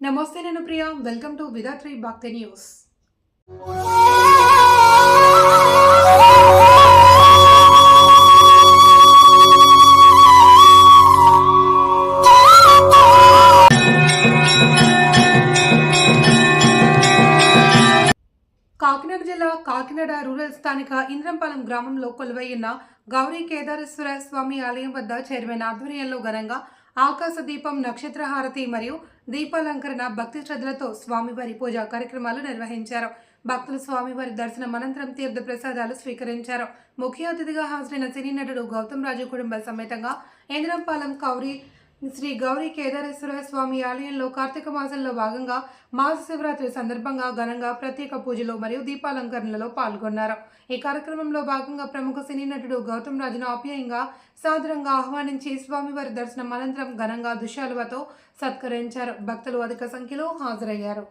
నమస్తే నేను Priya. Welcome to Vidhatri బాక్తే న్యూస్ కాకినాడ జిల్లా కాకినాడ రూరల్ స్థానిక ఇంద్రంపాలెం గ్రామంలో కొలువైయున్న గౌరీ కేదారేశ్వర స్వామి ఆలయం వద్ద చైర్మన్ ఆధ్వర్యంలో ఘనంగా ఆకాశ దీపం నక్షత్ర హారతి మరియు దీపాలంకరణ భక్తి శ్రద్ధలతో స్వామివారి పూజా కార్యక్రమాలు నిర్వహించారు. భక్తులు స్వామివారి దర్శనం అనంతరం తీర్థ ప్రసాదాలు స్వీకరించారు. ముఖ్య అతిథిగా హాజరైన సినీ నటుడు గౌతమ్ రాజు కుటుంబ సమేతంగా ఇంద్రంపాలెం కౌరి శ్రీ గౌరీ కేదారేశ్వర స్వామి ఆలయంలో కార్తీక మాసంలో భాగంగా మాస శివరాత్రి సందర్భంగా ఘనంగా ప్రత్యేక పూజలు మరియు దీపాలంకరణలో పాల్గొన్నారు. ఈ కార్యక్రమంలో భాగంగా ప్రముఖ సినీ నటుడు గౌతమ్ రాజును ఆప్యాయంగా సాదరంగా ఆహ్వానించి స్వామివారి దర్శనం అనంతరం ఘనంగా దుశాలువతో సత్కరించారు. భక్తులు అధిక సంఖ్యలో హాజరయ్యారు.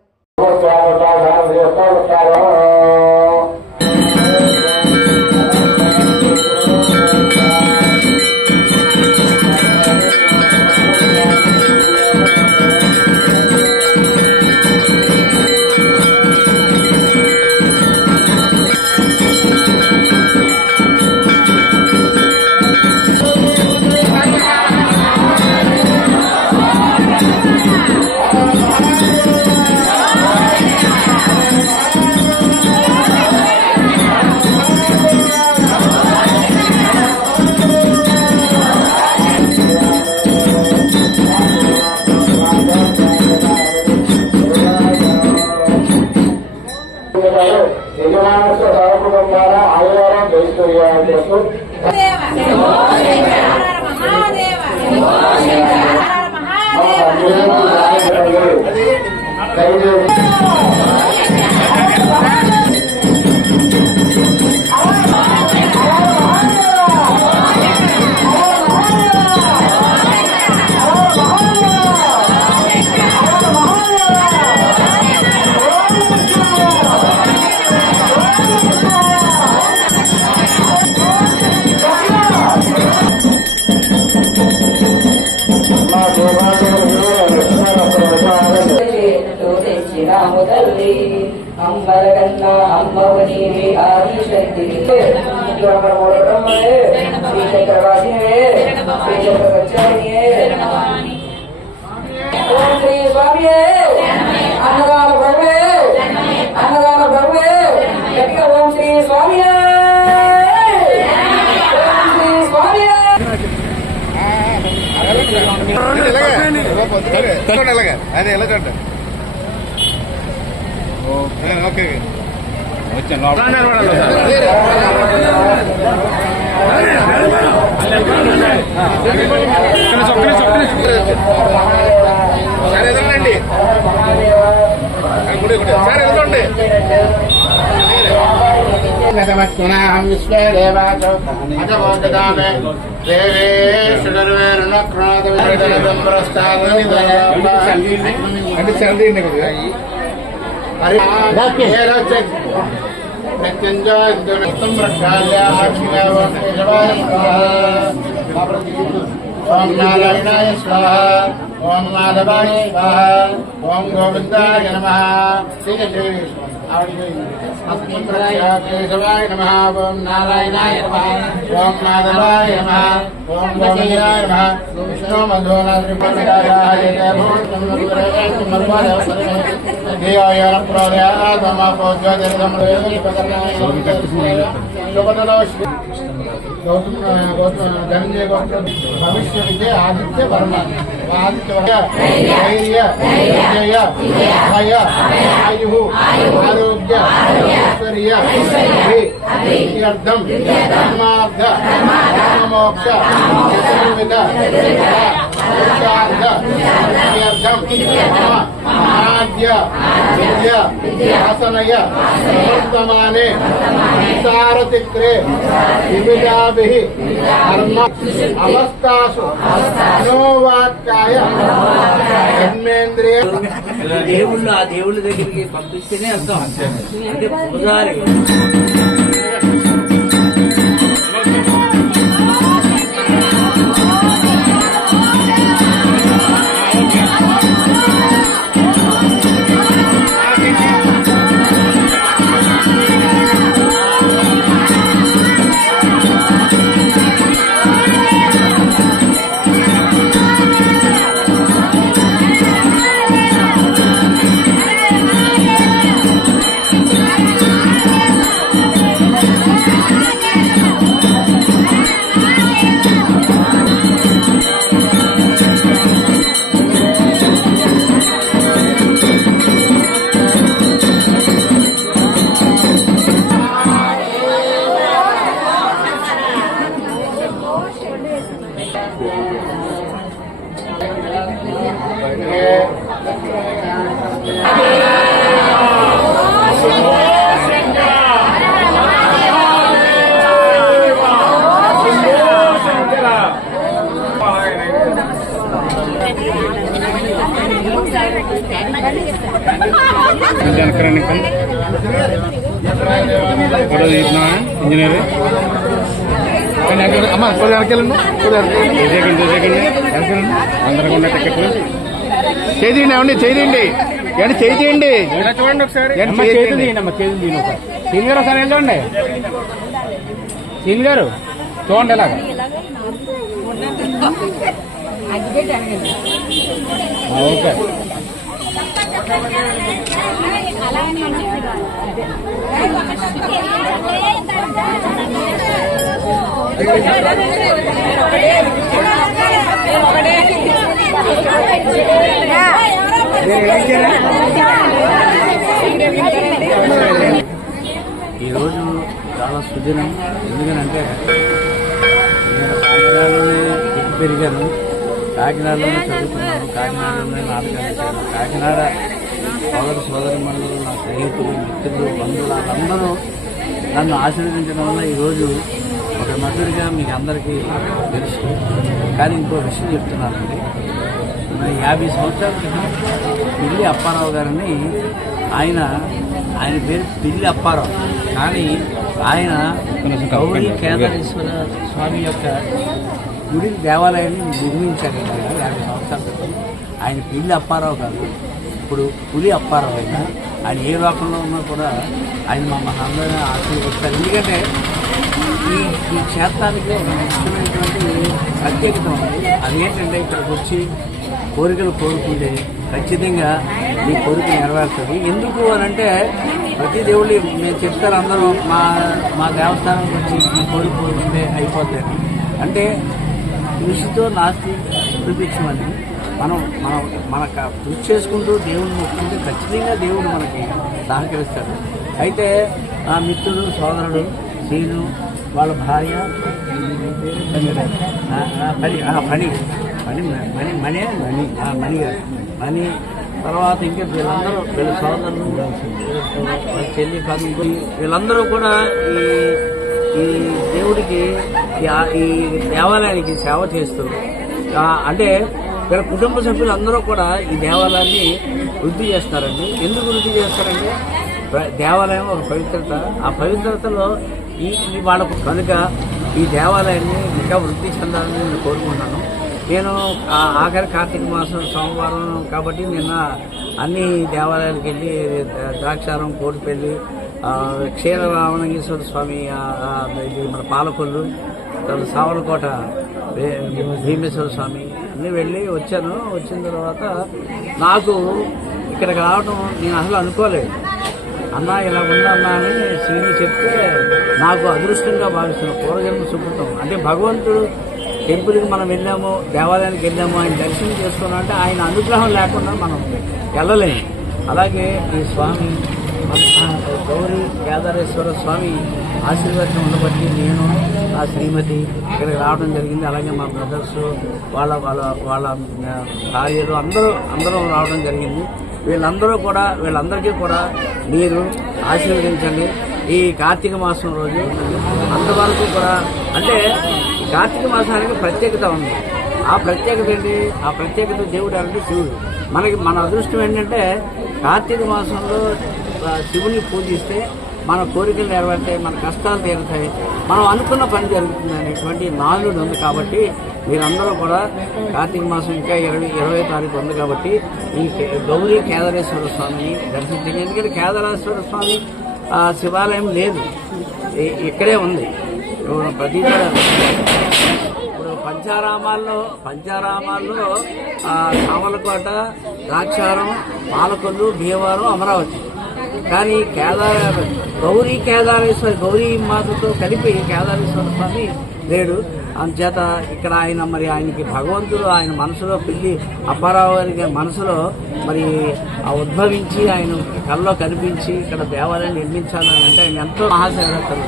తెచ్చినాము తల్లి అంబరకన్నా అమ్మవని ఆదిశక్తి శ్రీచక్రవాసినే శ్రీచక్రవచ్చారిణే ఓం శ్రీ స్వామియే అన్నదాన భగవే అన్నదాన భగవే గట్టిగా ఓం శ్రీ స్వామియే ఓం శ్రీ స్వామియే ఇలాగే అదే ఎలా చూడండి ఓకే సరే ఎదురండి సరే ఎదురండి అంటే చల్లి ఓం నారాయణాయ స్వాహ. ఓం మాధవాయ స్వాహ. ఓం గోవిందాయ నమ. శ్రీ కేశవాయ నమ ఓం నారాయణాయ నమ ఓం మాధవాయ నమ ఓం గోవిందాయ నమ విష్ణు ధనంజయ గౌతమ భవిష్య విజయ ఆదిత్య వర్మ ఆదిత్య వర్మ ధైర్య విజయ భయ ఆయు ఆరోగ్య ఐశ్వర్య అర్థం ధర్మార్థ మోక్ష చతుర్విధ ఆద్య విద్య ఆసనయ ప్రవర్తమానే సంసారచక్రే వివిధాభి కర్మ అవస్థాసు మనోవాక్యాయ జన్మేంద్రియ దేవుళ్ళు ఆ దేవుళ్ళ దగ్గరికి పంపిస్తేనే అర్థం. అంటే పూజారి. ఫోటో తీసినా ఇంజనీర్? అమ్మా సెకండ్ సెకండ్ అందరం ఉన్న టికెట్లు చేయండి ఏమండి? చేయండి ఏంటి చేయి చేయండి చూడండి ఒకసారి. తీయండి. తీయండి ఒకసారి. సీన్ గారు ఒకసారి వెళ్ళండి సీన్ గారు చూడండి ఎలాగా. ఓకే. ఈరోజు చాలా సుదినం. ఎందుకనంటే నేను కాకినాడలోనే పుట్టి పెరిగాను. కాకినాడలోనే చదువుకున్నాను. కాకినాడలోనే నాటకాలు కాకినాడ సోదర సోదరి మండలు నా స్నేహితులు మిత్రులు బంధువులు అందరూ నన్ను ఆశీర్వదించడం వల్ల ఈరోజు నటుడిగా మీకు అందరికీ తెలుసు. కానీ ఇంకో విషయం చెప్తున్నానండి. యాభై సంవత్సరాల క్రితం పిల్లి అప్పారావు గారిని ఆయన ఆయన పేరు పిల్లి అప్పారావు. కానీ ఆయన గౌరీ కేంద్రేశ్వర స్వామి యొక్క గుడి దేవాలయాన్ని నిర్మించారు యాభై సంవత్సరాల క్రితం. ఆయన పిల్లి అప్పారావు గారు. ఇప్పుడు పులి అప్పారావు అయినా ఆయన ఏ లోకంలో ఉన్నా కూడా ఆయన మమ్మల్ని అందరినీ ఆశీర్వదిస్తారు. ఎందుకంటే ఈ ఈ క్షేత్రానికి ఒక ముఖ్యమైనటువంటి ప్రత్యేకత ఉంది. అదేంటంటే ఇక్కడికి వచ్చి కోరికలు కోరుకుంటే ఖచ్చితంగా మీ కోరిక నెరవేరుతుంది. ఎందుకు అని అంటే ప్రతి దేవుళ్ళు నేను చెప్తారు అందరూ మా మా దేవస్థానానికి వచ్చి ఈ కోరిక కోరుకుంటే అయిపోతాయి. అంటే కృషితో నాస్తి చూపించమని మనం మనం మన పూజ కృషి చేసుకుంటూ దేవుడిని మొక్కుంటే ఖచ్చితంగా దేవుడు మనకి సహకరిస్తాడు. అయితే ఆ మిత్రుడు సోదరుడు శ్రీను వాళ్ళ భార్య ఆ, పని ఆ, పని పని మణి మణి మణి ఆ, మణి గారు. మణి తర్వాత ఇంకా వీళ్ళందరూ వీళ్ళ సోదరులు వాళ్ళ చెల్లి కాదు వీళ్ళందరూ కూడా ఈ ఈ దేవుడికి ఈ దేవాలయానికి సేవ చేస్తూ అంటే ఇక్కడ కుటుంబ సభ్యులందరూ కూడా ఈ దేవాలయాన్ని వృద్ధి చేస్తారండి ఎందుకు వృద్ధి చేస్తారంటే దేవాలయం ఒక పవిత్రత. ఆ పవిత్రతలో ఈ వాళ్ళకు కనుక ఈ దేవాలయాన్ని ఇంకా వృద్ధి చెందాలని నేను కోరుకుంటున్నాను. నేను ఆఖరి కార్తీక మాసం సోమవారం కాబట్టి నిన్న అన్ని దేవాలయాలకు వెళ్ళి ద్రాక్షారం కోటిపల్లి క్షీర రావణగేశ్వర స్వామి ఇది మన పాలకొల్లు తర్వాత సావలకోట భీమేశ్వర స్వామి అన్నీ వెళ్ళి వచ్చాను. వచ్చిన తర్వాత నాకు ఇక్కడికి రావడం నేను అసలు అనుకోలేదు. అన్న ఇలా ఉందన్నా అని శ్రీని చెప్తే నాకు అదృష్టంగా భావిస్తున్నాను పూర్వజన్మ సుకృతం. అంటే భగవంతుడు టెంపుల్కి మనం వెళ్ళాము దేవాలయానికి వెళ్ళాము ఆయన దర్శనం చేసుకున్నాం అంటే ఆయన అనుగ్రహం లేకుండా మనం వెళ్ళలేము. అలాగే ఈ స్వామి గౌరీ కేదారేశ్వర స్వామి ఆశీర్వాదం ఉండబట్టి నేను ఆ శ్రీమతి ఇక్కడికి రావడం జరిగింది. అలాగే మా బ్రదర్స్ వాళ్ళ వాళ్ళ వాళ్ళ భార్యలు అందరూ అందరూ రావడం జరిగింది. వీళ్ళందరూ కూడా వీళ్ళందరికీ కూడా మీరు ఆశీర్వదించండి. ఈ కార్తీక మాసం రోజు అంతవరకు కూడా అంటే కార్తీక మాసానికి ప్రత్యేకత ఉంది. ఆ ప్రత్యేకత ఏంటి? ఆ ప్రత్యేకత దేవుడు అంటే శివుడు. మనకి మన అదృష్టం ఏంటంటే కార్తీక మాసంలో శివుని పూజిస్తే మన కోరికలు నెరవేరుతాయి మన కష్టాలు తీరుతాయి. మనం అనుకున్న పని జరుగుతుంది అనేటువంటి నాలుగు ఉంది కాబట్టి మీరందరూ కూడా కార్తీక మాసం ఇంకా ఇరవై ఇరవై తారీఖు ఉంది కాబట్టి ఈ గౌరీ కేదారేశ్వర స్వామిని దర్శించండి. ఎందుకంటే కేదారేశ్వర స్వామి శివాలయం లేదు. ఇక్కడే ఉంది. ప్రతి ఇప్పుడు పంచారామాల్లో పంచారామాల్లో ఆ, ద్రాక్షారం పాలకొల్లు భీమవరం అమరావతి. కానీ కేదార గౌరీ కేదారేశ్వర గౌరీ మాతతో కలిపి కేదారేశ్వర స్వామి లేడు. అందుచేత ఇక్కడ ఆయన మరి ఆయనకి భగవంతుడు ఆయన మనసులో పిల్లి అప్పారావు గారి మనసులో మరి ఉద్భవించి ఆయన కళ్ళలో కనిపించి ఇక్కడ దేవాలయం నిర్మించాలని అంటే ఆయన ఎంతో మహాశివరాత్రి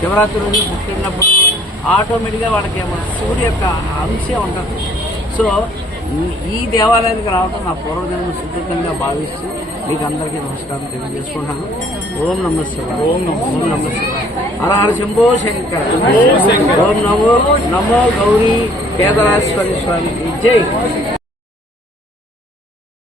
శివరాత్రి రోజు పుట్టినప్పుడు ఆటోమేటిక్గా వాళ్ళకి సూర్య యొక్క అంశే ఉంటుంది. సో ఈ- ఈ దేవాలయానికి రావడం నా పూర్వజన్మ సుకృతంగా భావిస్తూ మీకు అందరికీ నమస్కారం తెలియజేసుకుంటాను ఓం నమ శివ ఓం నమో ఓం నమ శివ హర హర శంభో శంకర. ఓం నమో నమో గౌరీ కేదారేశ్వరి స్వామికి జై.